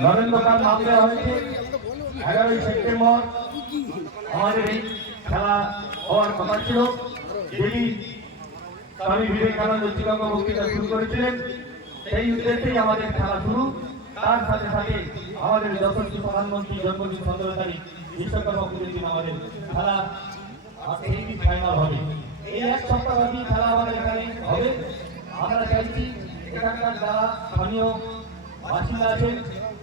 নরেন্দ্রকার নাম দেওয়া হয়েছে। এগারোই সেপ্টেম্বর আমাদের এই খেলা হওয়ার কথা ছিল। যিনি স্বামী বিবেকানন্দ শ্রীলঙ্কা বক্তৃতা শুরু করেছিলেন, সেই উদ্দেশ্যেই আমাদের খেলা শুরু। তার সাথে সাথে আমাদের যশস্বী প্রধানমন্ত্রী জন্মদিন সতেরো তারিখ বিশ্বকর্মা পুজোর দিন আমাদের খেলা এই ফাইনাল হবে। এই এক সপ্তাহব্যাপী খেলা আমাদের এখানে হবে। আমরা চাইছি এখানকার যারা স্থানীয় বাসিন্দা আছেন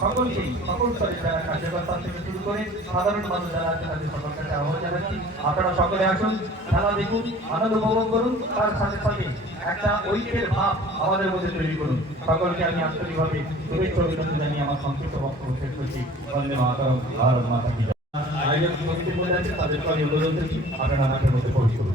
সকলকেই সকল স্তরের যারা কার্যকর্তা থেকে শুরু করে সাধারণ মানুষ যারা আছে তাদের সকল কাছে আহ্বান জানাচ্ছি। আপনারা সকলে আসুন, খেলা দেখুন, আনন্দ উপভোগ করুন, তার সাথে সাথে একটা ঐক্যের ভাব আমাদের মধ্যে তৈরি করুন। সকলকে আমি আন্তরিকভাবে শুভেচ্ছা অভিনন্দন জানিয়ে আমার সংক্ষিপ্ত বক্তব্য শেষ করছি। বন্দে মাতরম, ভারত মাতা জয়। আয়োজক কমিটির মধ্যে আছে তাদেরকে আমি অনুরোধ করছি, আপনারা মাঠের মধ্যে প্রবেশ করুন।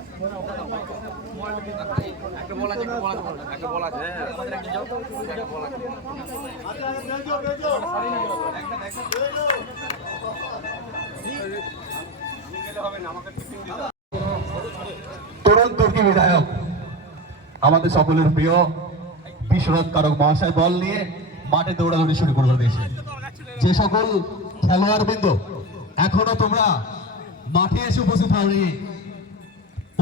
বিধায়ক, আমাদের সকলের প্রিয় বিশ্বরোধ কারক মহাশয় বল নিয়ে মাঠে দৌড়াদৌড়ি শুরু করে দিয়েছে যে সকল খেলোয়াড় বৃন্দ এখনও তোমরা মাঠে এসে উপস্থিত হওনি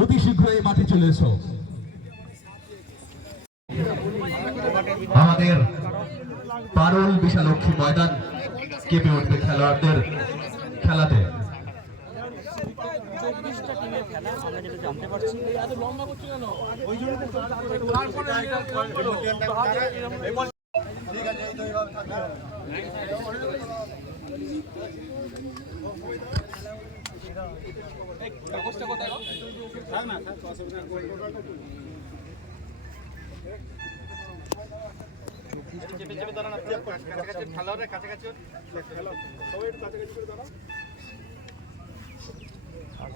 অতি শীঘ্রই মাঠে চলে এসো। আমাদের পারুল বিশালক্ষী ময়দান কেঁপে উঠবে খেলোয়াড়দের খেলাতে। চেপে চেপে দাঁড়ান আপনি কাছাকাছি খেলোয়াড়ের কাছাকাছি টুর্নামেন্ট আর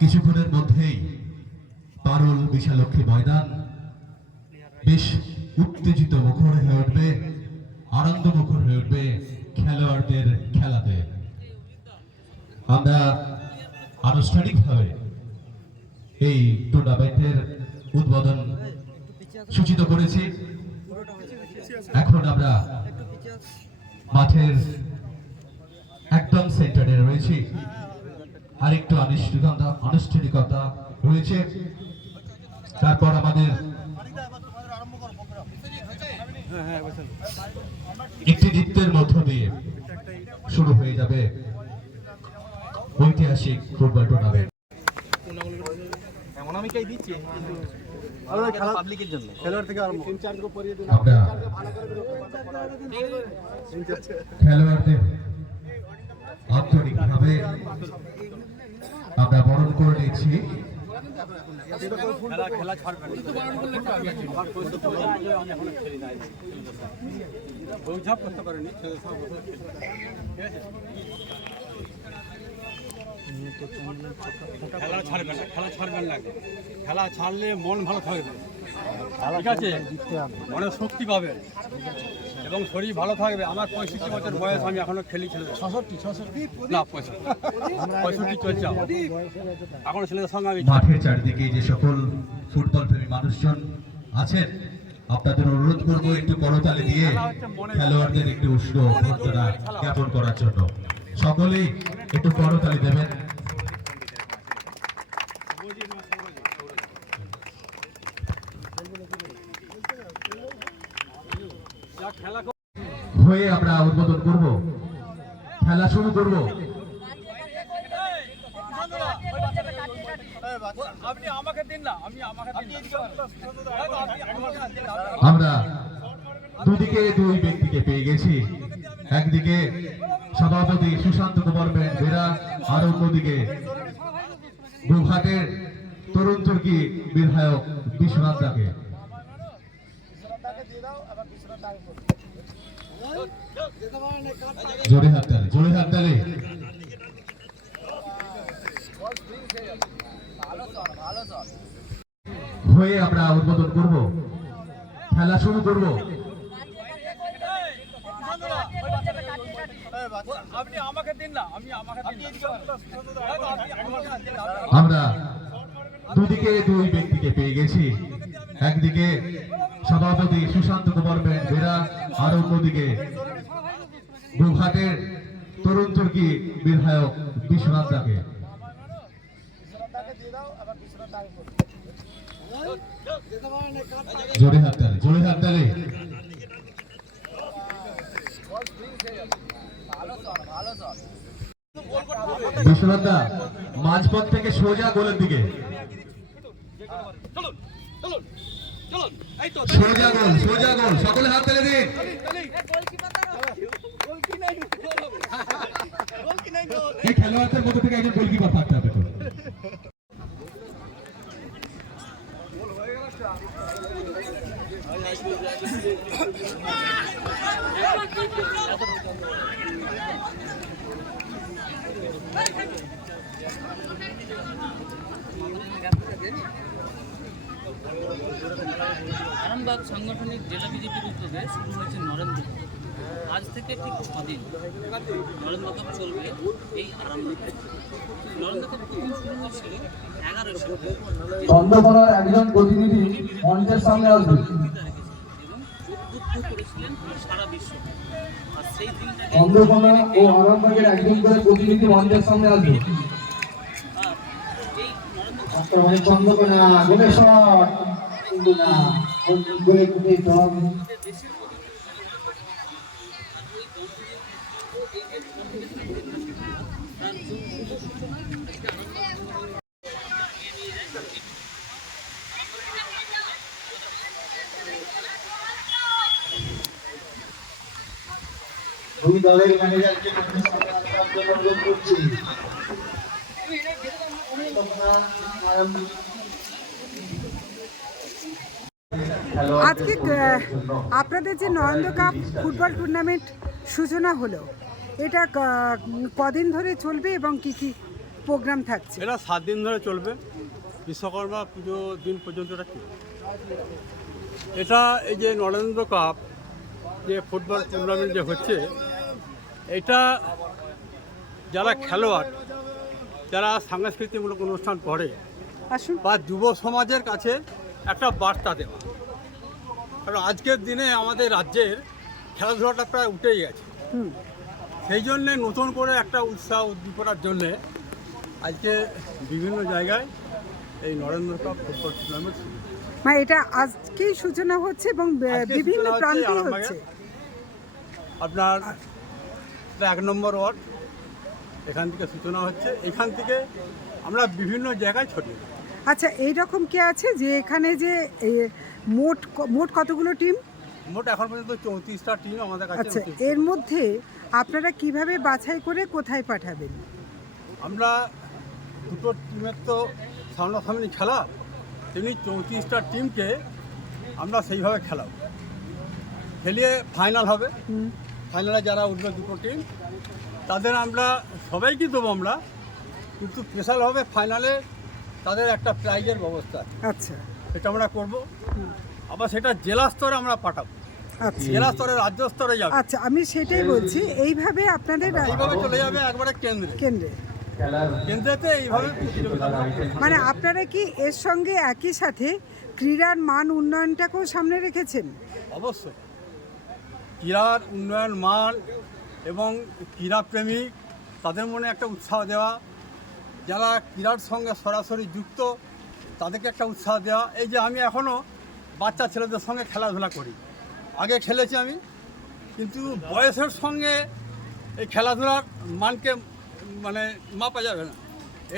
কিছুক্ষণের মধ্যেই পারুল বিশালক্ষী ময়দান বেশ উত্তেজিত মুখর হয়ে উঠবে, আনন্দ মুখর হয়ে উঠবে খেলোয়াড়দের খেলাতে। আমরা আনুষ্ঠানিকভাবে এই টুর্নামেন্টের উদ্বোধন সূচিত করেছি। এখন আমরা মাঠের একদম সেন্টারে রয়েছি। আর একটু আনুষ্ঠানিকতা আনুষ্ঠানিকতা রয়েছে। তারপর আমাদের একটি নৃত্যের মধ্য দিয়ে শুরু হয়ে যাবে ঐতিহাসিক ফুটবল টুর্নামেন্ট দিচ্ছি? পাবলিকের জন্য আমরা খেলোয়াড়দের আন্তরিকভাবে আমরা বরণ করে নিচ্ছি খেলা খেলা ছাড়বে। আমার খেলি করতে পারেনি। ঠিক আছে? খেলা ছাড়বেন না খেলা ছাড়বেন না খেলা ছাড়লে মন ভালো থাকবে। ঠিক আছে? মনে শক্তি পাবে এবং শরীর ভালো থাকবে। আমার পঁয়ষট্টি বছর বয়স আমি এখনও খেলি ছেলে ছষট্টি ছষট্টি? না পঁয়ষট্টি। পঁয়ষট্টি চলছে এখনও ছেলেদের সঙ্গে আমি মাঠের চারিদিকে যে সকল ফুটবল প্রেমী মানুষজন আছেন আপনাদের অনুরোধ করব একটু করতালি দিয়ে খেলোয়াড়দের একটু উষ্ণ অভ্যর্থনা জ্ঞাপন করার জন্য। সকলেই একটু করতালি দেবেন। হয়ে আমরা উদ্বোধন করব। খেলা শুরু করব। আমরা দুদিকে দুই ব্যক্তিকে পেয়ে গেছি। একদিকে সভাপতি সুশান্ত কুমার বেন বেরা আর অন্যদিকে গুহাটের তরুণ তুর্কি বিধায়ক বিশ্বনাথ দাকে জোরে হাততালি জোরে হাততালি হয়ে আমরা উদ্বোধন করব। খেলা শুরু করব। আমরা দুদিকে দুই ব্যক্তিকে পেয়ে গেছি। একদিকে সভাপতি সুশান্ত কুমার বেরা আর অন্যদিকে গুহাটের তরুণ তুর্কি বিধায়ক বিশ্বনাথ দাকে। জোরে মাঝপথ থেকে সোজা গোলের দিকে। সোজা গোল সোজা গোল, সকলে হাত তালি দিন। এই খেলোয়াড়দের মধ্যে থেকে একজন গোলকিপার থাকতে হবে আরামবাগ সাংগঠনিক জেলা বিজেপির উদ্যোগে শুরু হয়েছে নরেন্দ্র আজ থেকে ঠিক ছদিন নরেন্দ্র কাপ চলবে এই নরেন্দ্র কাপ শুরু হয়েছিল প্রতিনিধি সামনে চন্দ্রকোনা ও আরামবাগের একজন করে প্রতিনিধি মঞ্চের সামনে আসবে। আর এই নরেন্দ্র কাপ আক্রমণে চন্দ্রকোনা গোলে কিন্তু না গোলে কুটে জল আমাদের দেশের আর ওই দম্পতির এই যে কম্পিটিশন তার জন্য আজকে আরামবাগ এগিয়ে নিয়ে যায় দুই দলের ম্যানেজারকে আজকে আপনাদের যে নরেন্দ্র কাপ ফুটবল টুর্নামেন্ট সূচনা হলো। এটা কদিন ধরে চলবে এবং কি কি প্রোগ্রাম থাকছে? এটা সাত দিন ধরে চলবে। বিশ্বকর্মা পুজো দিন পর্যন্ত এটা চলবে এটা এই যে নরেন্দ্র কাপ যে ফুটবল টুর্নামেন্ট যে হচ্ছে এটা যারা খেলোয়াড় যারা সাংস্কৃতিকমূলক অনুষ্ঠান করে বা যুব সমাজের কাছে একটা বার্তা দেওয়া। কারণ আজকের দিনে আমাদের রাজ্যের খেলাধুলাটা প্রায় উঠেই গেছে। হুম। সেই জন্যে নতুন করে একটা উৎসাহ উদ্দীপনার জন্যে আজকে বিভিন্ন জায়গায় এই নরেন্দ্র কাপ ফুটবল টুর্নামেন্ট শুরু মানে এটা আজকেই সূচনা হচ্ছে এবং বিভিন্ন প্রান্তে হচ্ছে। আপনার এক নম্বর ওয়ার্ড এখান থেকে সূচনা হচ্ছে। এখান থেকে আমরা বিভিন্ন জায়গায় ছড়িয়ে। আচ্ছা এই রকম কি আছে যে এখানে যে মোট মোট কতগুলো টিম মোট এখন পর্যন্ত চৌত্রিশটা টিম আমাদের কাছে আচ্ছা এর মধ্যে আপনারা কীভাবে বাছাই করে কোথায় পাঠাবেন? আমরা দুটো টিমের তো সামনাসামনি খেলা তেমনি চৌত্রিশটা টিমকে আমরা সেইভাবে খেলাবো। খেলিয়ে ফাইনাল হবে। ফাইনালে যারা উঠবে দুটো টিম তাদের আমরা সবাইকে দেবো আমরা কিন্তু স্পেশাল হবে ফাইনালে তাদের একটা প্রাইজের ব্যবস্থা। আচ্ছা। সেটা আমরা করব। আবার সেটা জেলা স্তরে আমরা পাঠাবো। আচ্ছা। জেলা স্তরে রাজ্য স্তরে যাবে। আচ্ছা আমি সেটাই বলছি এইভাবে আপনাদের এইভাবে চলে যাবে একবারে কেন্দ্রে। কেন্দ্রে। কেন্দ্রেতে এইভাবে মানে আপনারা কি এর সঙ্গে একই সাথে ক্রীড়ার মান উন্নয়নটাকেও সামনে রেখেছেন? অবশ্যই। ক্রীড়ার উন্নয়ন মান এবং ক্রীড়াপ্রেমিক তাদের মনে একটা উৎসাহ দেওয়া যারা ক্রীড়ার সঙ্গে সরাসরি যুক্ত তাদেরকে একটা উৎসাহ দেওয়া। এই যে আমি এখনও বাচ্চা ছেলেদের সঙ্গে খেলাধুলা করি। আগে খেলেছি আমি কিন্তু বয়সের সঙ্গে এই খেলাধুলার মানকে মানে মাপা যাবে না।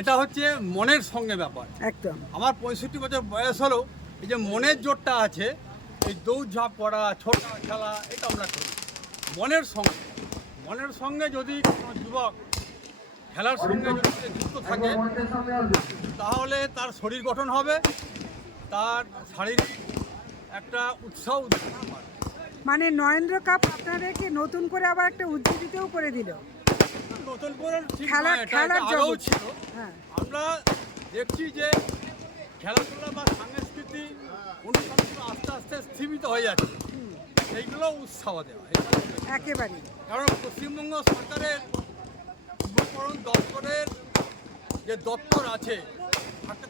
এটা হচ্ছে মনের সঙ্গে ব্যাপার। একদম। আমার পঁয়ষট্টি বছর বয়স হলেও এই যে মনের জোরটা আছে এই দৌড় ঝাঁপ করা ছোট খেলা এটা আমরা করি। মনের সঙ্গে মনের সঙ্গে যদি কোনো যুবক খেলার সঙ্গে যদি যুক্ত থাকে তাহলে তার শরীর গঠন হবে তার শারীরিক একটা উৎসাহ মানে নরেন্দ্র কাপ আপনাদেরকে নতুন করে আবার একটা উজ্জীবিতও করে দিল। নতুন করে খেলা- খেলার জগৎ। ছিল। হ্যাঁ। আমরা দেখছি যে খেলাধুলা বা সাংস্কৃতিক অনুষ্ঠানগুলো আস্তে আস্তে স্থিমিত হয়ে যাচ্ছে। সেইগুলো উৎসাহ দেওয়া। একেবারেই। কারণ পশ্চিমবঙ্গ সরকারের যুবকরণ দপ্তরের যে দপ্তর আছে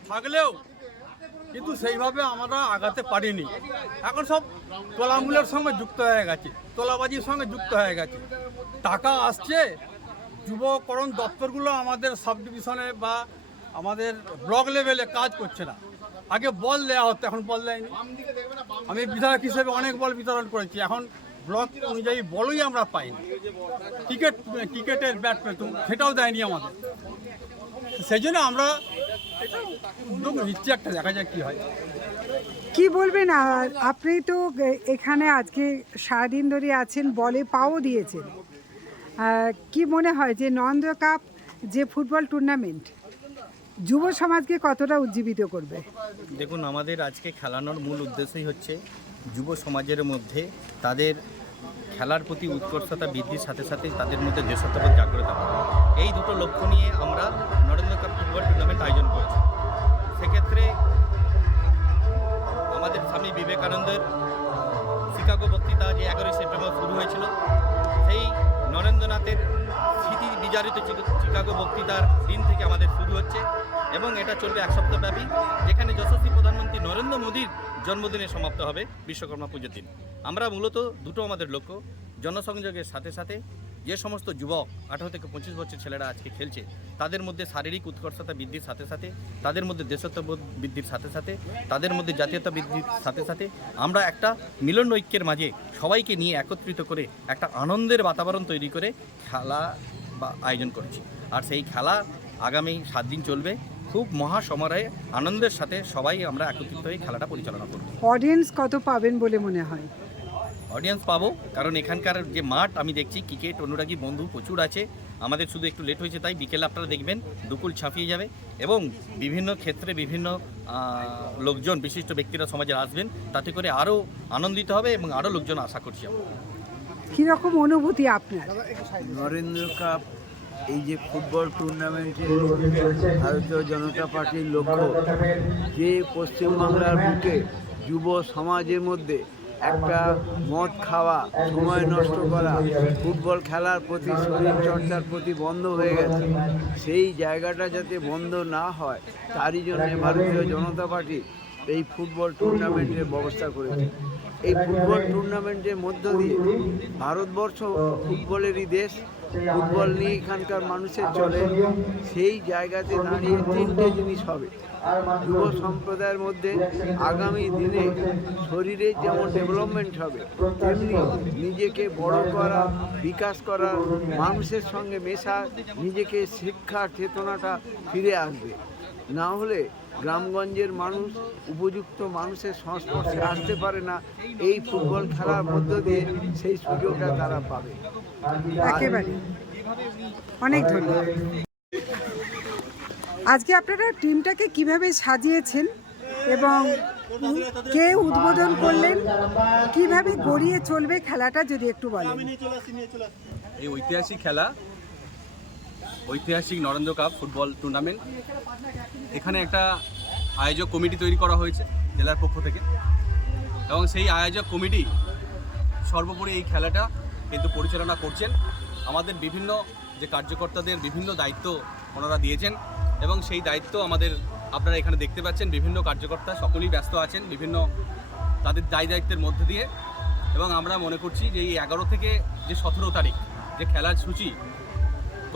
থাকলেও কিন্তু সেইভাবে আমরা আগাতে পারিনি। এখন সব তোলামূলের সঙ্গে যুক্ত হয়ে গেছে, তোলাবাজির সঙ্গে যুক্ত হয়ে গেছে। টাকা আসছে, যুবকরণ দপ্তরগুলো আমাদের সাব ডিভিশনে বা আমাদের ব্লক লেভেলে কাজ করছে না। আগে বল দেওয়া হতো, এখন বল দেয়নি। আমি বিধায়ক হিসেবে অনেক বল বিতরণ করেছি, এখন ব্লক অনুযায়ী বলই আমরা পাইনি। ক্রিকেট ক্রিকেটের ব্যাট পেতুম সেটাও দেয়নি আমাদের। সেই জন্য আমরা উদ্যোগ নিচ্ছি একটা দেখা যাক কী হয়। কি বলবেন আর আপনি তো এখানে আজকে সারাদিন ধরে আছেন বলে পাও দিয়েছেন। কি মনে হয় যে নরেন্দ্র কাপ যে ফুটবল টুর্নামেন্ট যুব সমাজকে কতটা উজ্জীবিত করবে? দেখুন আমাদের আজকে খেলানোর মূল উদ্দেশ্যই হচ্ছে যুব সমাজের মধ্যে তাদের খেলার প্রতি উৎকর্ষতা বৃদ্ধির সাথে সাথে তাদের মধ্যে দেশত্ববোধ জাগ্রত করা এই দুটো লক্ষ্য নিয়ে আমরা নরেন্দ্র কাপ ফুটবল টুর্নামেন্ট আয়োজন করেছি। সেক্ষেত্রে আমাদের স্বামী বিবেকানন্দের শিকাগো বক্তৃতা যে এগারোই সেপ্টেম্বর শুরু হয়েছিল, সেই নরেন্দ্রনাথের স্মৃতি বিজারিত শিকাগো বক্তৃতার দিন থেকে আমাদের শুরু হচ্ছে এবং এটা চলবে এক সপ্তাহব্যাপী যেখানে যশস্বী প্রধানমন্ত্রী নরেন্দ্র মোদীর জন্মদিনে সমাপ্ত হবে বিশ্বকর্মা পুজোর দিন। আমরা মূলত দুটো আমাদের লক্ষ্য, জনসংযোগের সাথে সাথে যে সমস্ত যুবক আঠারো থেকে পঁচিশ বছর ছেলেরা আজকে খেলছে, তাদের মধ্যে শারীরিক উৎকর্ষতা বৃদ্ধির সাথে সাথে, তাদের মধ্যে দেশত্ববোধ বৃদ্ধির সাথে সাথে, তাদের মধ্যে জাতীয়তা বৃদ্ধির সাথে সাথে, আমরা একটা মিলন ঐক্যের মাঝে সবাইকে নিয়ে একত্রিত করে একটা আনন্দের বাতাবরণ তৈরি করে খেলা বা আয়োজন করেছি। আর সেই খেলা আগামী সাত দিন চলবে। খুব মহা সমারোহে আনন্দের সাথে সবাই আমরা একত্রিত হয়ে খেলাটা পরিচালনা করব। অডিয়েন্স কত পাবেন বলে মনে হয়? অডিয়েন্স পাবো। কারণ এখানকার যে মাঠ আমি দেখছি ক্রিকেট অনুরাগী বন্ধু প্রচুর আছে। আমাদের শুধু একটু লেট হয়েছে তাই বিকেলে আপনারা দেখবেন দুকুল ছাপিয়ে যাবে। এবং বিভিন্ন ক্ষেত্রে বিভিন্ন লোকজন বিশিষ্ট ব্যক্তিরা সমাজে আসবেন তাতে করে আরও আনন্দিত হবে এবং আরও লোকজন আশা করছি আমরা। কীরকম অনুভূতি আপনার? নরেন্দ্র কাপ এই যে ফুটবল টুর্নামেন্টে ভারতীয় জনতা পার্টির লক্ষ্য যে পশ্চিমবাংলার বুকে যুব সমাজের মধ্যে একটা মদ খাওয়া, সময় নষ্ট করা, ফুটবল খেলার প্রতি শরীর চর্চার প্রতি বন্ধ হয়ে গেছে। সেই জায়গাটা যাতে বন্ধ না হয়, তারই জন্য ভারতীয় জনতা পার্টি এই ফুটবল টুর্নামেন্টের ব্যবস্থা করেছে। এই ফুটবল টুর্নামেন্টের মধ্য দিয়ে ভারতবর্ষ ফুটবলেরই দেশ ফুটবল নিয়ে এখানকার মানুষের চলে সেই জায়গাতে দাঁড়িয়ে তিনটে জিনিস হবে। যুব সম্প্রদায়ের মধ্যে আগামী দিনে শরীরে যেমন ডেভেলপমেন্ট হবে তেমনি নিজেকে বড় করা বিকাশ করা মানুষের সঙ্গে মেশা নিজেকে শিক্ষার চেতনাটা ফিরে আসবে। না হলে গ্রামগঞ্জের মানুষ উপযুক্ত মানুষের সংস্পর্শে আসতে পারে না। এই ফুটবল খেলার মধ্য দিয়ে সেই সুযোগটা তারা পাবে। একেবারে। অনেক ধন্যবাদ। আজকে আপনারা টিমটাকে কীভাবে সাজিয়েছেন এবং কে উদ্বোধন করলেন কীভাবে গড়িয়ে চলবে খেলাটা যদি একটু বলেন। এই ঐতিহাসিক খেলা ঐতিহাসিক নরেন্দ্র কাপ ফুটবল টুর্নামেন্ট। এখানে একটা আয়োজক কমিটি তৈরি করা হয়েছে জেলার পক্ষ থেকে। এবং সেই আয়োজক কমিটি সর্বোপরি এই খেলাটা কিন্তু পরিচালনা করছেন। আমাদের বিভিন্ন যে কার্যকর্তাদের বিভিন্ন দায়িত্ব ওনারা দিয়েছেন এবং সেই দায়িত্ব আমাদের আপনারা এখানে দেখতে পাচ্ছেন। বিভিন্ন কার্যকর্তা সকলেই ব্যস্ত আছেন, বিভিন্ন তাদের দায় দায়িত্বের মধ্যে দিয়ে। এবং আমরা মনে করছি যে এই এগারো থেকে যে সতেরো তারিখ যে খেলার সূচি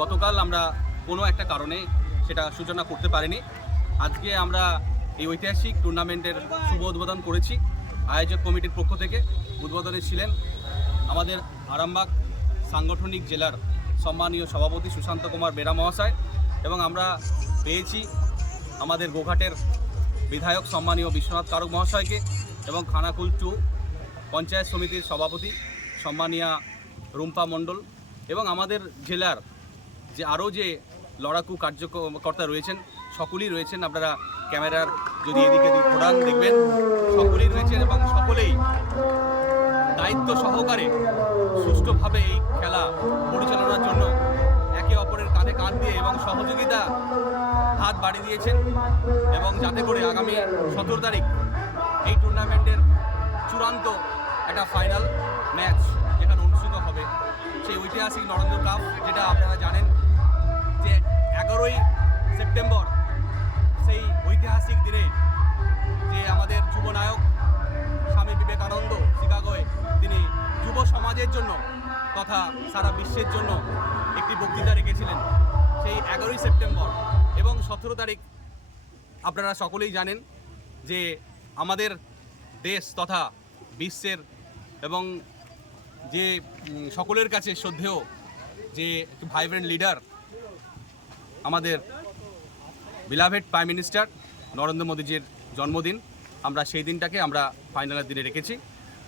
গতকাল আমরা কোনো একটা কারণে সেটা সূচনা করতে পারিনি। আজকে আমরা এই ঐতিহাসিক টুর্নামেন্টের শুভ উদ্বোধন করেছি। আয়োজক কমিটির পক্ষ থেকে উদ্বোধনে ছিলেন আমাদের আরামবাগ সাংগঠনিক জেলার সম্মানীয় সভাপতি সুশান্ত কুমার বেরা মহাশয় এবং আমরা পেয়েছি আমাদের গোঘাটের বিধায়ক সম্মানীয় বিশ্বনাথ কারক মহাশয়কে এবং খানাকুল টু পঞ্চায়েত সমিতির সভাপতি সম্মানীয়া রুম্পা মণ্ডল এবং আমাদের জেলার যে আরও যে লড়াকু কার্যকর্তা রয়েছেন, সকলেই রয়েছেন আপনারা ক্যামেরার যদি এদিকে দিক ঘোরান দেখবেন, সকলেই রয়েছেন এবং সকলেই দায়িত্ব সহকারে সুষ্ঠুভাবে এই খেলা পরিচালনার জন্য একে অপরের কাঁধে কাঁধ দিয়ে এবং সহযোগিতা হাত বাড়িয়ে দিয়েছেন এবং যাতে করে আগামী সতেরো তারিখ এই টুর্নামেন্টের চূড়ান্ত একটা ফাইনাল ম্যাচ সেই ঐতিহাসিক নরেন্দ্র কাপ, যেটা আপনারা জানেন যে এগারোই সেপ্টেম্বর সেই ঐতিহাসিক দিনে যে আমাদের যুবনায়ক স্বামী বিবেকানন্দ শিকাগোয় তিনি যুব সমাজের জন্য তথা সারা বিশ্বের জন্য একটি বক্তৃতা রেখেছিলেন সেই এগারোই সেপ্টেম্বর। এবং সতেরো তারিখ আপনারা সকলেই জানেন যে আমাদের দেশ তথা বিশ্বের এবং যে সকলের কাছে শ্রদ্ধেয় যে ভাইব্রেন্ট লিডার আমাদের বিলাভেট প্রাইম মিনিস্টার নরেন্দ্র মোদীজির জন্মদিন, আমরা সেই দিনটাকে আমরা ফাইনালের দিনে রেখেছি।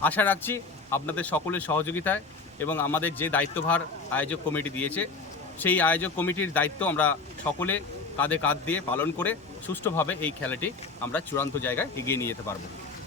আশা রাখছি আপনাদের সকলের সহযোগিতায় এবং আমাদের যে দায়িত্বভার আয়োজক কমিটি দিয়েছে, সেই আয়োজক কমিটির দায়িত্ব আমরা সকলে কাঁধে কাঁধ দিয়ে পালন করে সুষ্ঠুভাবে এই খেলাটি আমরা চূড়ান্ত জায়গায় এগিয়ে নিয়ে যেতে পারব।